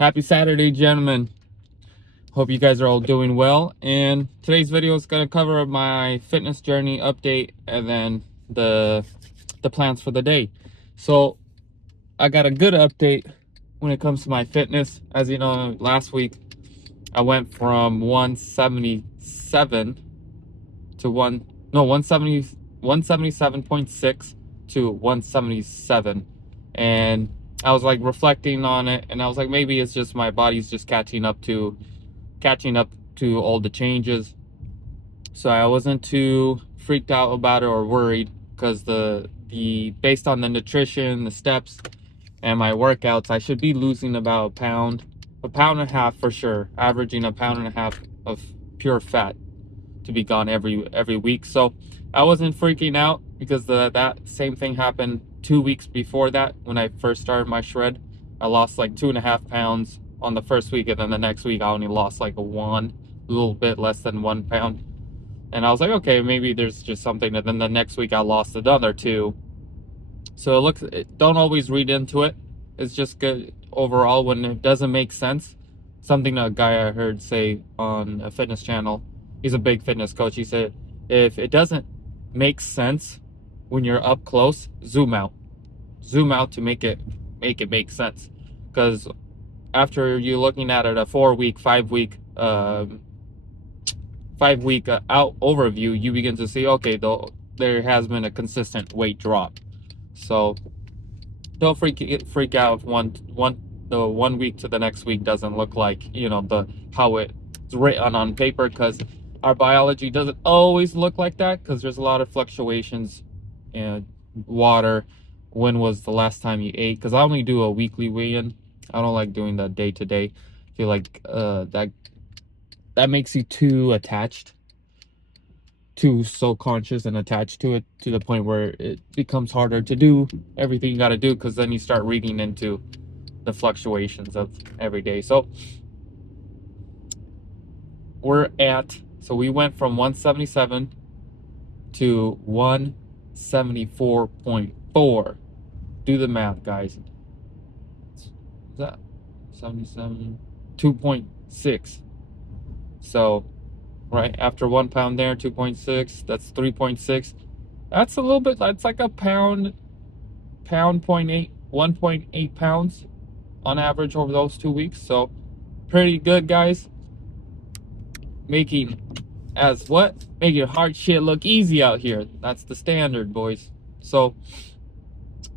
Happy Saturday, gentlemen. Hope you guys are all doing well. And today's video is going to cover my fitness journey update and then the plans for the day. So I got a good update when it comes to my fitness. As you know, last week I went from 177 to 177.6 to 177, and I was like reflecting on it, and I was like, maybe it's just my body's just catching up to all the changes. So I wasn't too freaked out about it or worried, because the based on the nutrition, the steps, and my workouts, I should be losing about a pound and a half for sure, averaging a pound and a half of pure fat to be gone every week. So I wasn't freaking out, because that same thing happened 2 weeks before that when I first started my shred. I lost like 2.5 pounds on the first week, and then the next week I only lost like a little bit less than 1 pound. And I was like, okay, maybe there's just something. And then the next week I lost another 2. So don't always read into it. It's just good overall when it doesn't make sense. Something a guy I heard say on a fitness channel, he's a big fitness coach. He said, if it doesn't make sense when you're up close, zoom out. Zoom out to make it make sense. Because after you're looking at it a 4-week, 5-week, 5-week out overview, you begin to see, okay, though there has been a consistent weight drop. So don't freak out if the 1 week to the next week doesn't look like, how it's written on paper, because our biology doesn't always look like that, because there's a lot of fluctuations in water. When was the last time you ate? Because I only do a weekly weigh-in. I don't like doing the day-to-day. I feel like that makes you too attached, too so conscious and attached to it, to the point where it becomes harder to do everything you got to do, because then you start reading into the fluctuations of every day. So we went from 177 to 174.4. Do the math, guys. Is that 77? 2.6. So right after 1 pound there, 2.6, that's 3.6. That's a little bit, that's like a pound 0.8, 1.8 pounds on average over those 2 weeks. So pretty good, guys. Making hard shit look easy out here. That's the standard, boys. So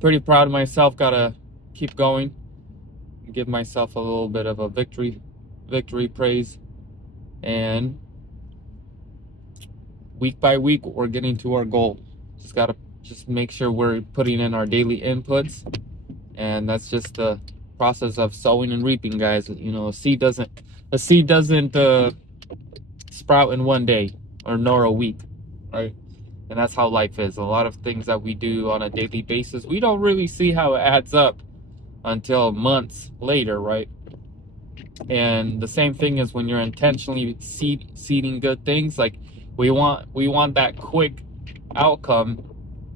pretty proud of myself. Gotta keep going, give myself a little bit of a victory praise. And week by week, we're getting to our goal. Gotta make sure we're putting in our daily inputs, and that's just the process of sowing and reaping, guys. A seed doesn't sprout in one day, or nor a week, right? And that's how life is. A lot of things that we do on a daily basis, we don't really see how it adds up until months later, right? And the same thing is when you're intentionally seeding good things. Like we want that quick outcome,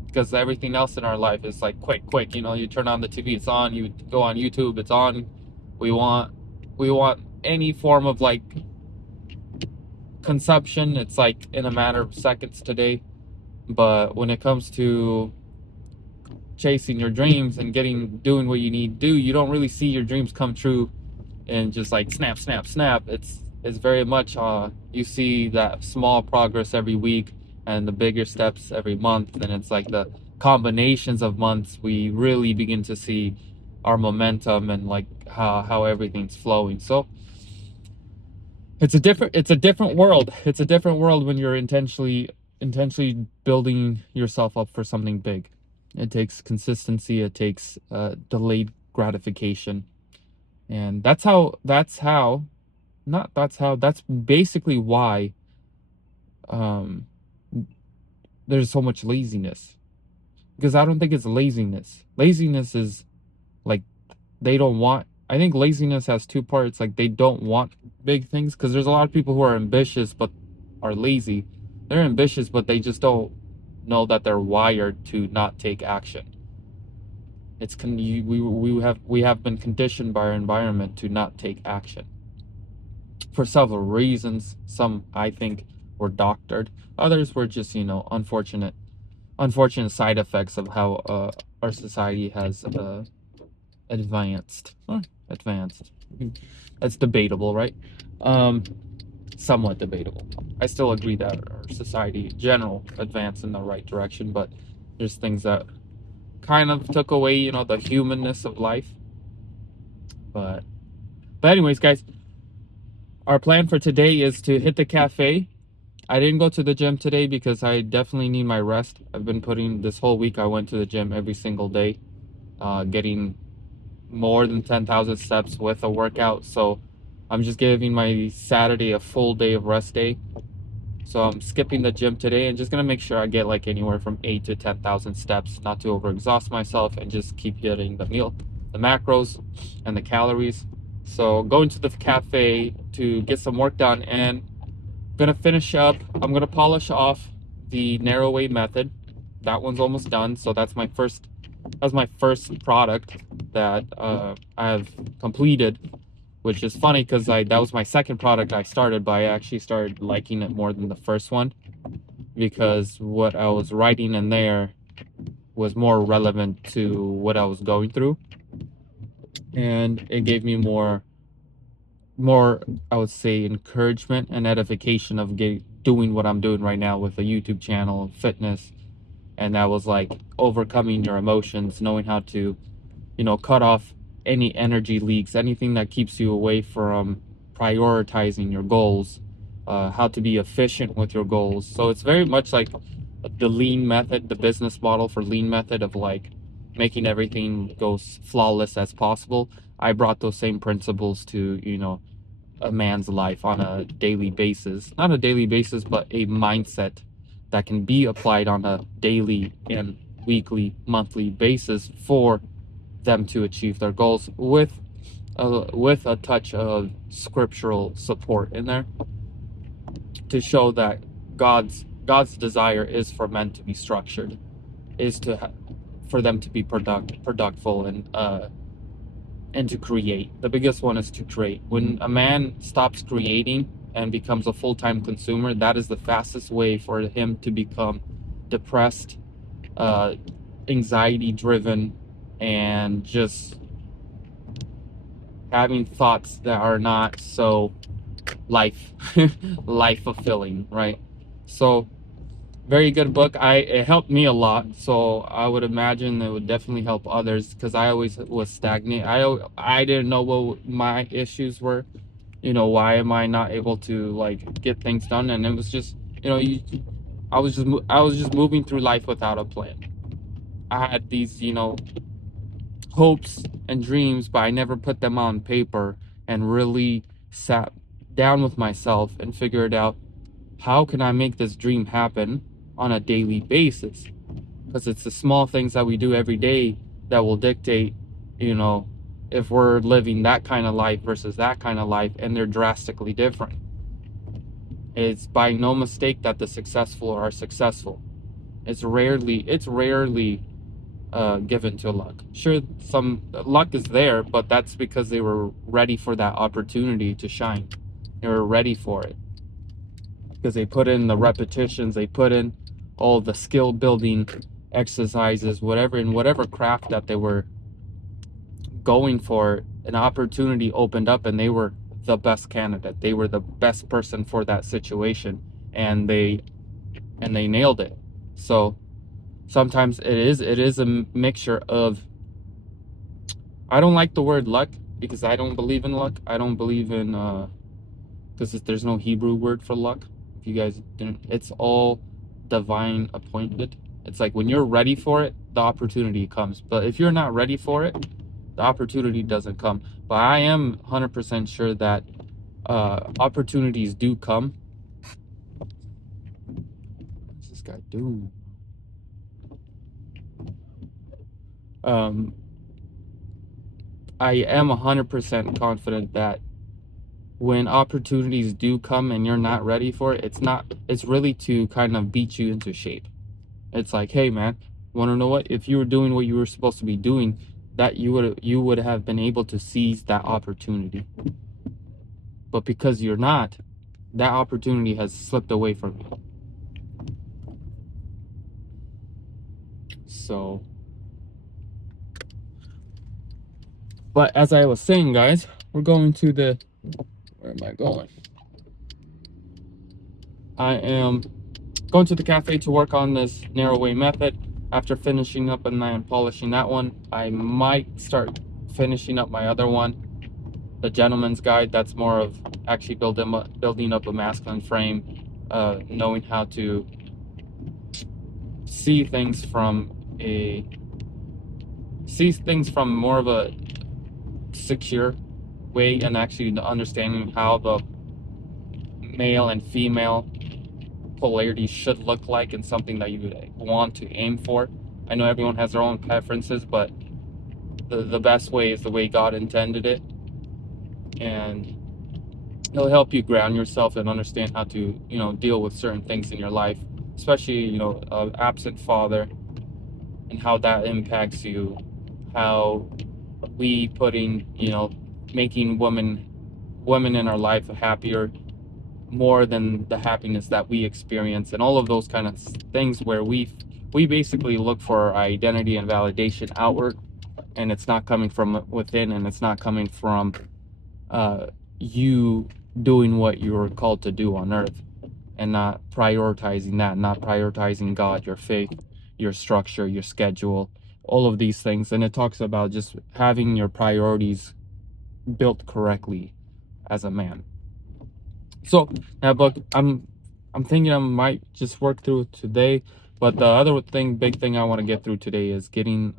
because everything else in our life is like quick. You turn on the TV, it's on. You go on YouTube, it's on. We want any form of like consumption, it's like in a matter of seconds today. But when it comes to chasing your dreams and doing what you need to do, you don't really see your dreams come true and just like snap. It's very much you see that small progress every week and the bigger steps every month, and it's like the combinations of months we really begin to see our momentum and like how everything's flowing. So it's a different world. It's a different world when you're intentionally building yourself up for something big. It takes consistency. It takes delayed gratification. And that's basically why there's so much laziness. Because I don't think it's laziness. Laziness is like, they don't want, I think laziness has two parts. Like, they don't want big things, because there's a lot of people who are ambitious but are lazy. They're ambitious, but they just don't know that they're wired to not take action. We have been conditioned by our environment to not take action for several reasons. Some, I think, were doctored. Others were just, unfortunate side effects of how our society has advanced. Advanced. That's debatable, right? Somewhat debatable. I still agree that our society in general advanced in the right direction, but there's things that kind of took away, the humanness of life. But anyways, guys, our plan for today is to hit the cafe. I didn't go to the gym today because I definitely need my rest. I've been putting this whole week, I went to the gym every single day, getting more than 10,000 steps with a workout. So I'm just giving my Saturday a full day of rest day. So I'm skipping the gym today and just gonna make sure I get like anywhere from 8 to 10,000 steps, not to overexhaust myself, and just keep hitting the macros and the calories. So going to the cafe to get some work done, and gonna finish up. I'm gonna polish off the narrow way method. That one's almost done. So that's my first product that I have completed, which is funny because that was my second product I started, but I actually started liking it more than the first one because what I was writing in there was more relevant to what I was going through, and it gave me more, I would say, encouragement and edification of doing what I'm doing right now with a YouTube channel, fitness. And that was like overcoming your emotions, knowing how to, cut off any energy leaks, anything that keeps you away from prioritizing your goals, how to be efficient with your goals. So it's very much like the lean method, the business model for lean method of like making everything go flawless as possible. I brought those same principles to, a man's life on a daily basis. Not a daily basis, but a mindset that can be applied on a daily and weekly, monthly basis for them to achieve their goals with a touch of scriptural support in there to show that God's desire is for men to be structured, is for them to be productful and to create. The biggest one is to create. When a man stops creating and becomes a full-time consumer, that is the fastest way for him to become depressed, anxiety driven, and just having thoughts that are not so life fulfilling, right? So very good book. It helped me a lot, so I would imagine it would definitely help others, because I always was stagnant. I didn't know what my issues were. Why am I not able to like get things done? And it was just, I was just moving through life without a plan. I had these, hopes and dreams, but I never put them on paper and really sat down with myself and figured out, how can I make this dream happen on a daily basis? Because it's the small things that we do every day that will dictate, if we're living that kind of life versus that kind of life, and they're drastically different. It's by no mistake that the successful are successful. It's rarely given to luck. Sure, some luck is there, but that's because they were ready for that opportunity to shine. They were ready for it because they put in the repetitions, they put in all the skill building exercises, whatever craft that they were going for. An opportunity opened up and they were the best candidate. They were the best person for that situation, and they nailed it. So sometimes it is a mixture of, I don't like the word luck because I don't believe in luck. I don't believe in because there's no Hebrew word for luck. If you guys didn't, it's all divine appointed. It's like when you're ready for it, the opportunity comes. But if you're not ready for it, the opportunity doesn't come. But I am 100% sure that opportunities do come. What's this guy doing? I am 100% confident that when opportunities do come and you're not ready for it, it's really to kind of beat you into shape. It's like, hey man, Want to know what? If you were doing what you were supposed to be doing, that you would have been able to seize that opportunity. But because you're not, that opportunity has slipped away from you. So, but as I was saying, guys, we're going to the, where am I going? I am going to the cafe to work on this narrow way method. After finishing up and I am polishing that one, I might start finishing up my other one, the gentleman's guide. That's more of actually building up a masculine frame, knowing how to see things from more of a secure way, and actually understanding how the male and female polarity should look like, and something that you would want to aim for. I know everyone has their own preferences, but the best way is the way God intended it, and it'll help you ground yourself and understand how to, deal with certain things in your life, especially, absent father, and how that impacts you, how we making women in our life happier more than the happiness that we experience, and all of those kind of things where we basically look for our identity and validation outward, and it's not coming from within, and it's not coming from you doing what you're called to do on earth, and not prioritizing God, your faith, your structure, your schedule, all of these things. And it talks about just having your priorities built correctly as a man. So that book, I'm thinking I might just work through it today. But the other big thing I want to get through today is getting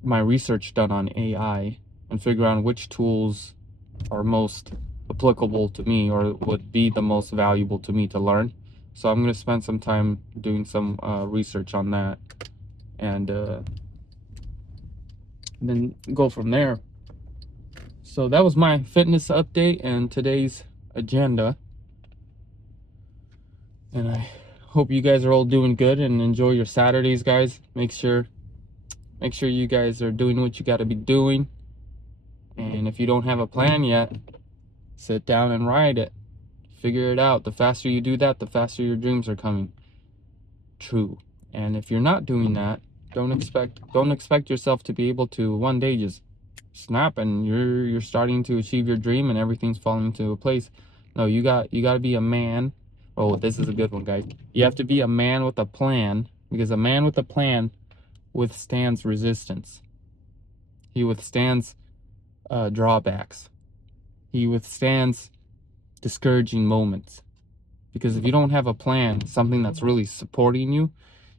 my research done on AI, and figure out which tools are most applicable to me, or would be the most valuable to me to learn. So I'm going to spend some time doing some research on that, and then go from there. So that was my fitness update and today's agenda. And I hope you guys are all doing good and enjoy your Saturdays, guys. Make sure you guys are doing what you got to be doing. And if you don't have a plan yet, sit down and write it. Figure it out. The faster you do that, the faster your dreams are coming true. And if you're not doing that, don't expect yourself to be able to one day just snap and you're starting to achieve your dream and everything's falling into a place. No, you got to be a man. Oh, this is a good one, guys. You have to be a man with a plan, because a man with a plan withstands resistance. He withstands drawbacks. He withstands discouraging moments. Because if you don't have a plan, something that's really supporting you,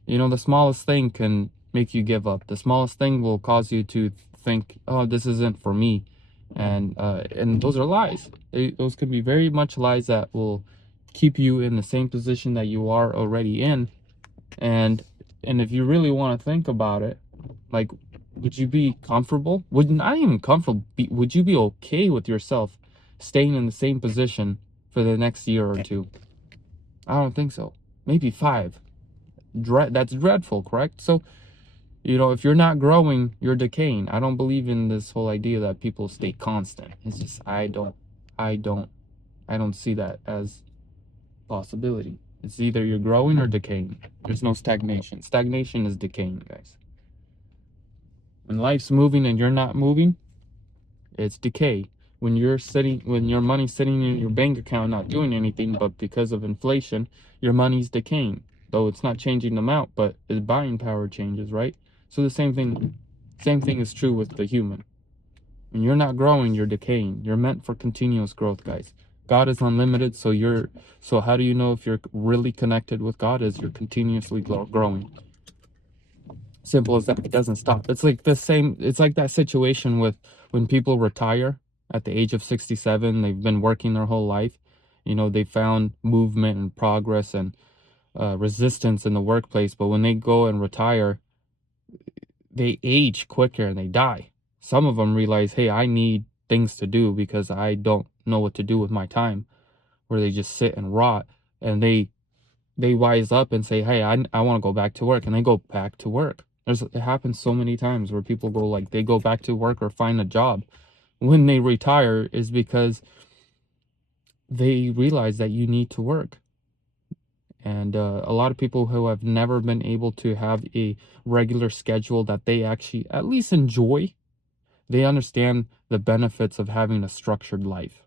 the smallest thing can make you give up. The smallest thing will cause you to think, oh, this isn't for me. And those are lies. Those could be very much lies that will keep you in the same position that you are already in. And if you really want to think about it, like, would you be comfortable? Not even comfortable. Would you be okay with yourself staying in the same position for the next year or two? I don't think so. Maybe 5. That's dreadful, correct? So, if you're not growing, you're decaying. I don't believe in this whole idea that people stay constant. It's just I don't see that as possibility. It's either you're growing or decaying. There's no stagnation. Stagnation is decaying, guys. When life's moving and you're not moving, it's decay. When your money's sitting in your bank account not doing anything, but because of inflation, your money's decaying. Though it's not changing the amount, but its buying power changes, right? So the same thing is true with the human. When you're not growing, you're decaying. You're meant for continuous growth, guys. God is unlimited, so how do you know if you're really connected with God? Is you're continuously growing. Simple as that. It doesn't stop. It's like that situation with when people retire at the age of 67. They've been working their whole life. They found movement and progress and resistance in the workplace, but when they go and retire, they age quicker and they die. Some of them realize, hey, I need things to do because I don't know what to do with my time, where they just sit and rot, and they they wise up and say, hey, I want to go back to work, and they go back to work. It happens so many times where people go, like, they go back to work or find a job when they retire, is because they realize that you need to work. And a lot of people who have never been able to have a regular schedule that they actually at least enjoy, they understand the benefits of having a structured life.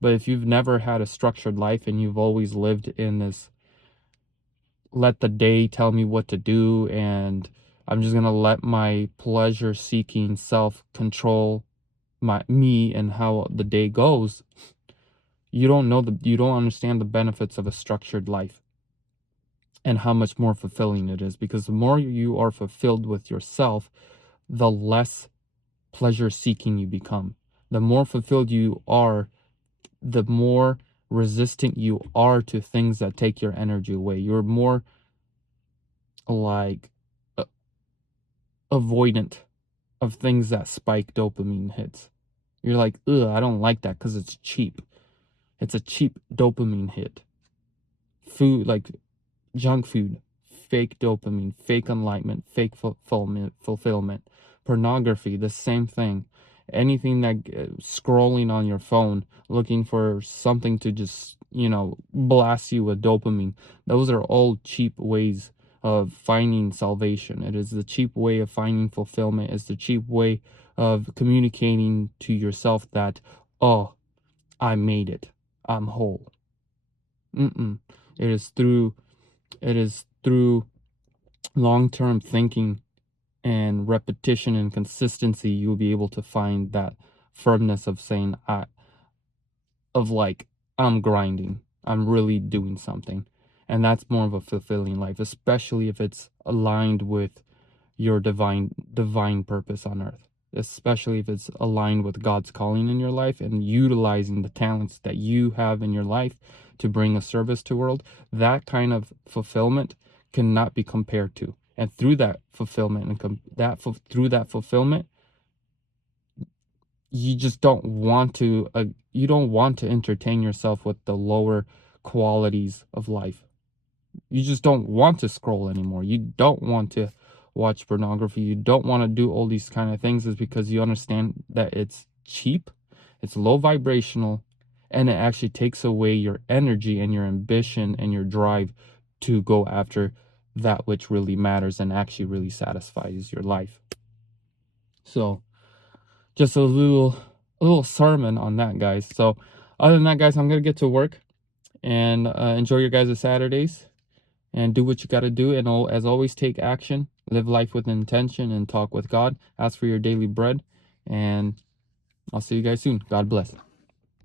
But if you've never had a structured life and you've always lived in this, let the day tell me what to do, and I'm just gonna let my pleasure seeking self control me and how the day goes, you don't understand the benefits of a structured life and how much more fulfilling it is. Because the more you are fulfilled with yourself, the less pleasure seeking you become. The more fulfilled you are, the more resistant you are to things that take your energy away. You're more like avoidant of things that spike dopamine hits. You're like, ugh, I don't like that because it's cheap. It's a cheap dopamine hit. Food, like junk food, fake dopamine, fake enlightenment, fake fulfillment. Pornography, the same thing. Anything that scrolling on your phone, looking for something to just, blast you with dopamine. Those are all cheap ways of finding salvation. It is the cheap way of finding fulfillment. It's the cheap way of communicating to yourself that, oh, I made it. I'm whole. Mm-mm. It is through long-term thinking and repetition and consistency you'll be able to find that firmness of saying, I'm grinding, I'm really doing something. And that's more of a fulfilling life, especially if it's aligned with your divine purpose on earth, especially if it's aligned with God's calling in your life and utilizing the talents that you have in your life to bring a service to the world. That kind of fulfillment cannot be compared to. And through that fulfillment through that fulfillment, you just don't want to entertain yourself with the lower qualities of life. You just don't want to scroll anymore. You don't want to watch pornography. You don't want to do all these kind of things, is because you understand that it's cheap, it's low vibrational, and it actually takes away your energy and your ambition and your drive to go after that which really matters and actually really satisfies your life. So just a little sermon on that, guys. So other than that, guys, I'm gonna get to work, and enjoy your guys' Saturdays, and do what you got to do. And as always, take action, live life with intention, and talk with God. Ask for your daily bread. And I'll see you guys soon. God bless.